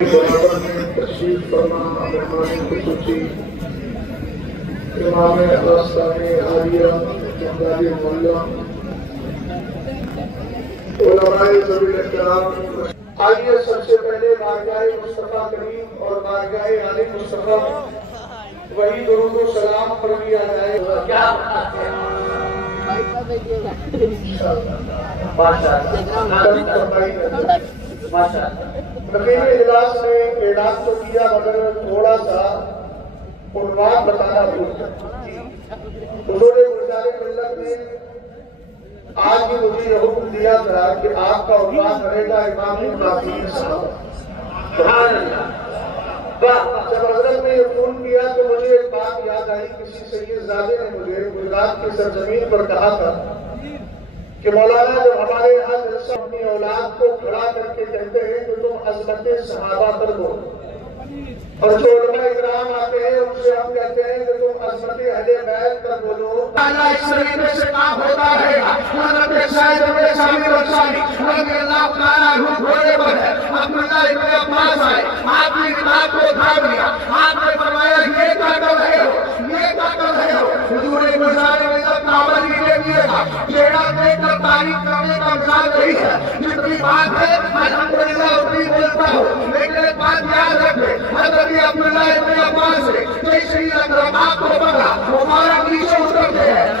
برابر میں تشریف فرما مہمان خصوصی امام آستان عالیہ جمداری مولا علماء ذوی الاحترام، آئیے سب سے پہلے بارگاہ مصطفیٰ کریم اور بارگاہ علی مصطفیٰ وہی درود و سلام پر لیا جائے. کیا تقریبی اجلاس نے اعلان تو کیا مگر تھوڑا سا عنوان بتانا بھول حضور گلزار ملت نے آج بھی مجھے حکم دیا تھا کہ آپ کا عنوان رہے گا امام القاسمین صاحب. جب حضرت نے یہ فون کیا تو مجھے ایک بات یاد آئی. کسی سید زادے نے مجھے گجرات کی سرزمین پر کہا تھا کہ مولانا جب ہمارے یہاں جلسہ اپنی اولاد کو کھڑا کر کے کہتے ہیں کہ تم عظمت صحابہ پر بولو، اور جو علماء اکرام آتے ہیں ان سے ہم کہتے ہیں کہ تم عظمت اہل بیت پر بولو. اس طریقے سے کام ہوتا رہے گا. حضرت سید ابن ثابت انصاری رضی اللہ تعالیٰ عنہ گھوڑے پر ہے. عبداللہ ابن عباس آئے، آپ نے کتاب کو اٹھا لیا. آپ نے فرمایا یہ کیا کر رہے ہو، یہ کیا کر رہے ہو. حضور گلزار ملت کعبہ جی نے دیے گا چہرہ دیکھ کر تعریف کرنے کا مثال نہیں ہے. جتنی بات ہے الحمدللہ اتنی بولتا ہوں، لیکن ایک بات یاد رکھے. حضرت عبداللہ ابن عباس نے جیسے ہی اکرامات کو پکڑا مبارک نیچے اترتے ہیں.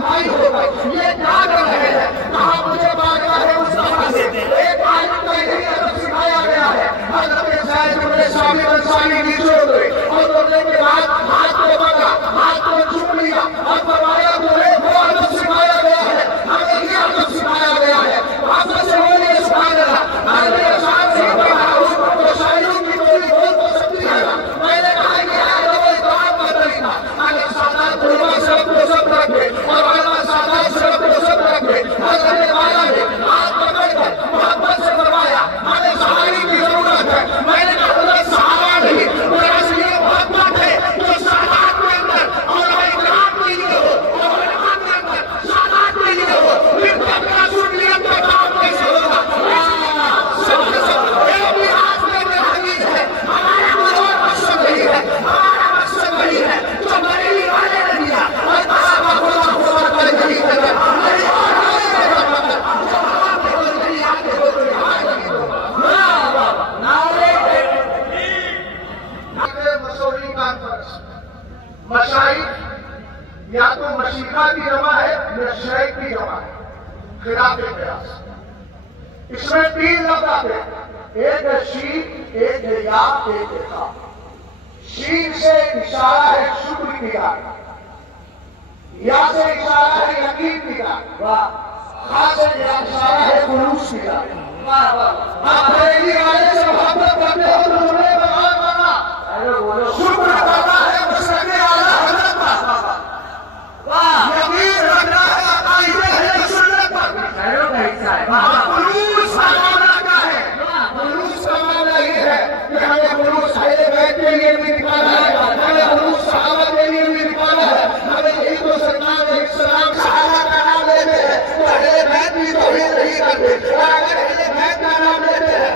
بھائی ہو گئے یہ کیا کر رہے ہیں. کہاں مجھے بارگاہ مصطفیٰ سے ایک آیت کا یہی ادب سکھایا گیا ہے. حضرت سید ابن ثابت انصاری نیچے اترے اور اترنے کے بعد ہاتھ کو پکڑا، ہاتھ کو چوم لیا اور فرمایا تمہیں وہ ادب سکھایا گیا ہے، ہمیں یہ ادب سکھایا گیا ہے. واپس سے بولیے سبحان اللہ. میں نے شاید نہیں پڑھا ہوں تو شاعروں کی کوئی بول تو سکتی ہے. میں نے کہا کہ وہ اطاعت کا طریقہ اگر سادات علماء سب کو سب رکھے اور علماء سادات سب کو سب رکھے. حضرت والا نے ہاتھ پکڑ کر محبت سے فرمایا ہمیں سہاری کی ضرورت ہے. میں نے کہا حضرت صحابہ نہیں، میرا یہ محبت ہے جو سادات کے اندر اور اکرام کے لیے ہو اور علماء کے اندر سادات کے لیے ہو. پھر اپنا سنیت کا کام کیسے ہوگا. یہ بھی آج میں نے حدیث ہے. ہمارا کوئی مقصد نہیں ہے، ہمارا مقصد نہیں ہے جو بریلی والے نے دیا اور صحابہ خدا خدا کر نہیں کرے. مسوری کانفرنس مشائخ یا تو مشیخہ کی جمع ہے یا شیخ کی جمع ہے، خلاف قیاس. اس میں تین لفظ آتے ہیں، ایک ہے شیخ، ایک ہے یا، ایک ہے خا. شیخ سے اشارہ ہے شکر کی طرف، یا سے اشارہ ہے یقین کی طرف، خا سے اشارہ ہے خلوص کی طرف. آپ بریلی والے سے محبت کرتے ہو تو انہیں بغیر کرنا شکر کرنا ہے مسلم اعلیٰ حضرت کا. یقین رکھنا ہے عقائد اہل سنت پر. خلوص کا معاملہ کیا ہے؟ خلوص کا معاملہ یہ ہے کہ ہمیں خلوص اہل بیت کے لیے بھی نکالا ہے، ہمیں خلوص صحابہ کے لیے بھی نکالا ہے. ہمیں یہی تو سرکار علیہ السلام صحابہ کا نام لیتے ہیں تو اہل بیت بھی توہین نہیں کرتے، اور اگر اہل بیت کا نام لیتے ہیں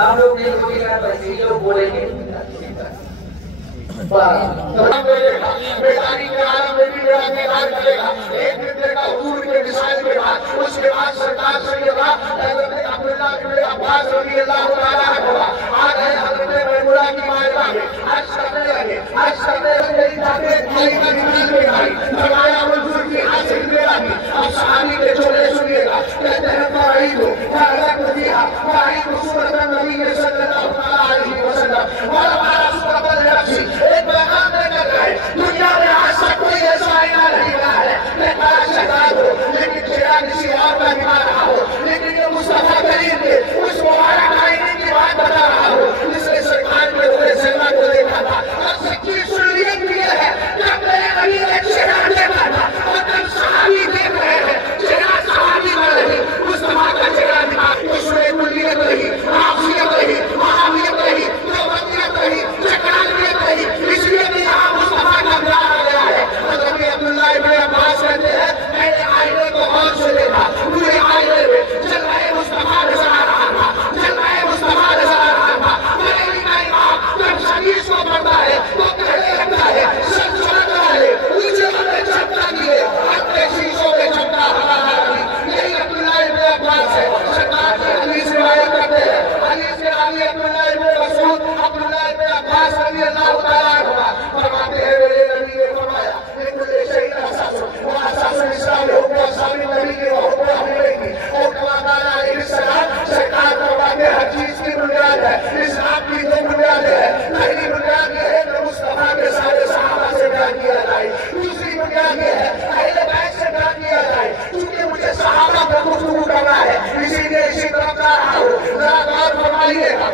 آپ لوگ نہیں ہوگی نا تو لوگ بولیں گے بیداری کے عالم میں بھی میرا بیدار کرے گا. ایک دن دیکھا حضور کے مثال کے بعد اس کے بعد سرکار سے یہ بات حضرت عبداللہ بن عباس رضی اللہ تعالیٰ عنہ آ گئے حضرت میمونہ کی مائبہ میں حج کرنے لگے. حج کرنے لگے جاتے بھائی کا نماز میں آئی فرمایا حضور کی حج میں آئی. اب صحابی کے چھوڑے سنیے گا کہتے ہیں فرعید فعلق فیہا فرعید سورۃ النبی صلی اللہ علیہ وسلم ورمانا سورۃ النفس. ایک پیغام دے کر گئے دنیا میں آج تک کوئی ایسا آئینہ نہیں بنا ہے لیکن شہزاد ہو لیکن چہرہ کسی اور کا نبھا رہا ہو. لیکن یہ مصطفیٰ کریم کے اس مبارک آئینے کی بات بتا رہا ہو جس نے سرکار میں ہوئے سلمہ کو دیکھا تھا. اب سچی سنیت بھی یہ ہے جب میرے نبی نے چہرہ دیکھا تھا اور جب صحابی دیکھ رہے ہیں چہرہ صحابی کا نہیں مصطفیٰ کا چہرہ دکھا. اس میں کلیت نہیں معافیت نہیں محامیت نہیں توبتیت نہیں چکرانیت نہیں. اس لیے بھی یہاں مصطفیٰ کا پیار آ گیا ہے. حضرت عبداللہ بن عباس کہتے ہیں میں نے آئینے کو غور سے دیکھا پورے آئینے میں جلوہ مصطفیٰ نظر آ رہا تھا جلوہ مصطفیٰ نظر آ رہا تھا. میرے علی کا امام جب حدیث کو پڑھتا ہے تو کہنے لگتا ہے سب چڑھتا ہے مجھے ہمیں چڑھتا نہیں ہے اپنے شیشوں میں چڑھتا ہمارا علی. یہی عبداللہ بن عباس ہے. سرکار کی حدیث روایت کرتے ہیں حدیث کے راوی عبداللہ بن مسعود عبداللہ بن عباس رضی اللہ تعالیٰ عنہ فرماتے ہیں میرے نبی نے فرمایا لکل شیء اساس واساس الاسلام حب اصحاب النبی وحب اہل بیت اور کما قال علیہ السلام. سرکار فرماتے ہیں ہر چیز کی بنیاد ہے اسلام کی دو بنیادیں ہیں. پہلی بنیاد یہ ہے کہ مصطفیٰ کے سارے صحابہ سے پیار کیا جائے. دوسری بنیاد یہ ہے اہل بیت سے پیار کیا جائے. چونکہ مجھے صحابہ پر گفتگو کرنا ہے اسی لیے اسی طرف جا رہا ہوں. ذرا غور فرمائیے گا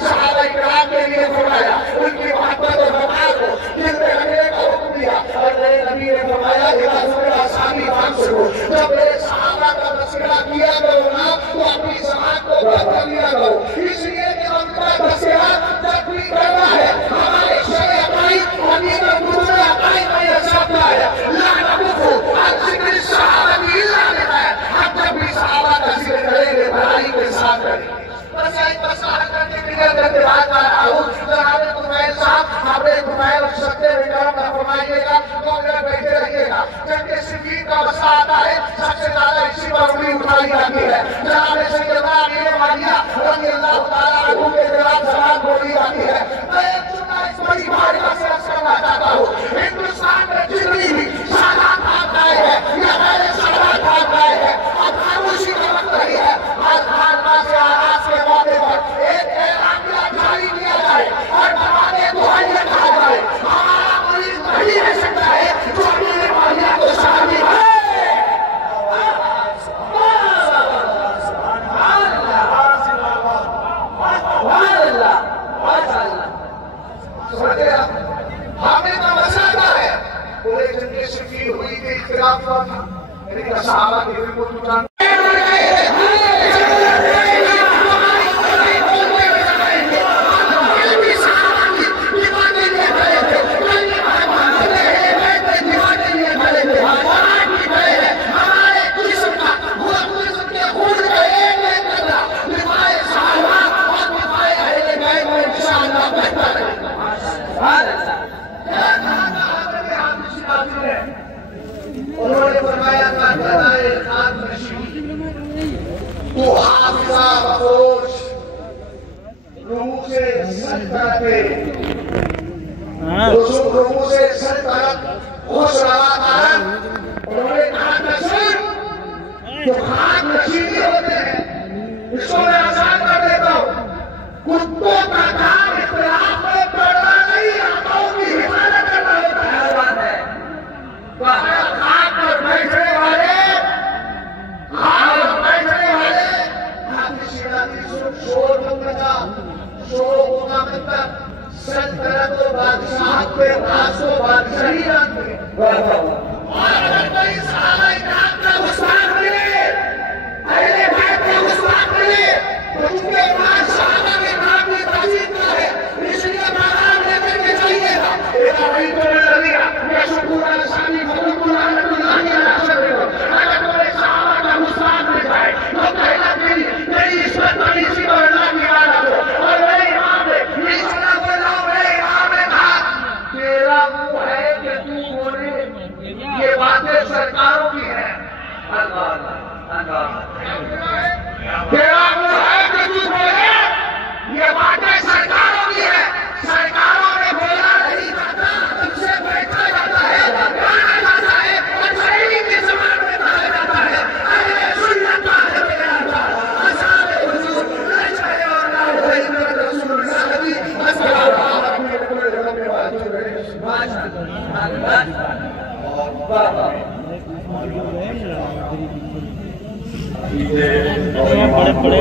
صحابہ کرام کے لیے فرمایا ان کی محبت اور وفا کو دل میں رکھنے کا حکم دیا. اور میرے نبی نے فرمایا کہ حضور اصحابی بات سنو جب میرے صحابہ کا تذکرہ کیا کرو نا تو اپنی زبان کو بند کر لیا کرو. اس لیے کہ ان کا تذکرہ جب بھی کرنا ہے ہمارے شرع عقائد حدیث قرآن عقائد میں یہ ساتھ ہے لا نقف عن ذکر الصحابہ الا بخیر. ہم جب بھی صحابہ کا ذکر کریں گے بھلائی کے ساتھ کریں گے. بس ایک مسئلہ کرنے کے لیے میں بات کر رہا ہوں. جناب طفیل صاحب آپ نے طفیل سکتے میں کرم فرمائیے گا تو اگر بیٹھے رہیے گا. جب کہ صدیق کا مسئلہ آتا ہے سب سے زیادہ اسی پر انگلی اٹھائی جاتی ہے. جناب سیدنا امیر معاویہ رضی اللہ تعالیٰ عنہ کے خلاف زبان بولی جاتی ہے. میں ایک سننا اس بڑی بھاڑی سے عرض کرنا چاہتا ہوں ہندوستان میں جتنی بھی سادات آپ آئے ہیں یا غیر سادات آپ آئے ہیں اب خاموشی کا وقت نہیں ہے. آج بھارت سے آغاز کے موقع پر ایک اعلامیہ جاری کیا جائے اور بڑھانے کو یہ کہا جائے ہمارا مریض نہیں رہ سکتا ہے جو امیر معاویہ کو شامل ہے. ہمیں تو مسئلہ ہے پورے جنگ شکیل ہوئی کہ اختلاف ہوا تھا لیکن صحابہ کے دل کو تو جان انہوں نے فرمایا تو حافظہ بخوش روح سے سن کرتے روح سے سن کرت خوش روا کارن. انہوں نے کہا نشن جو خاک نشینی ہوتے ہیں اس کو میں آسان کر دیتا ہوں. کتوں کا کام اختلاف میں پڑنا نہیں آتاؤں کی حفاظت کرنا ہوتا ہے. بات ہے تو اگر خاک پر بیٹھنے والے شور بندہ شور ہوگا مطلب سلطنت و بادشاہت کے راز کو بادشاہی رکھتے اور اگر کوئی صحابہ اکرام کا گستاخ ملے اہل بیت کا گستاخ ملے تو چونکہ قرآن صحابہ کے نام کی تعظیم کا تیرا وہ ہے کہ تو بولے یہ باتیں سرکاروں کی ہے سرکاروں نے بولا نہیں کرتا تم سے بیٹھا جاتا ہے کہا جاتا ہے انگریزی کے زبان میں کہا جاتا ہے اہل سنت ہے میرا اللہ اصحاب حضور نہ چاہے اور نہ ہوئے حضرت رسول اللہ نبی السلام بڑے بڑے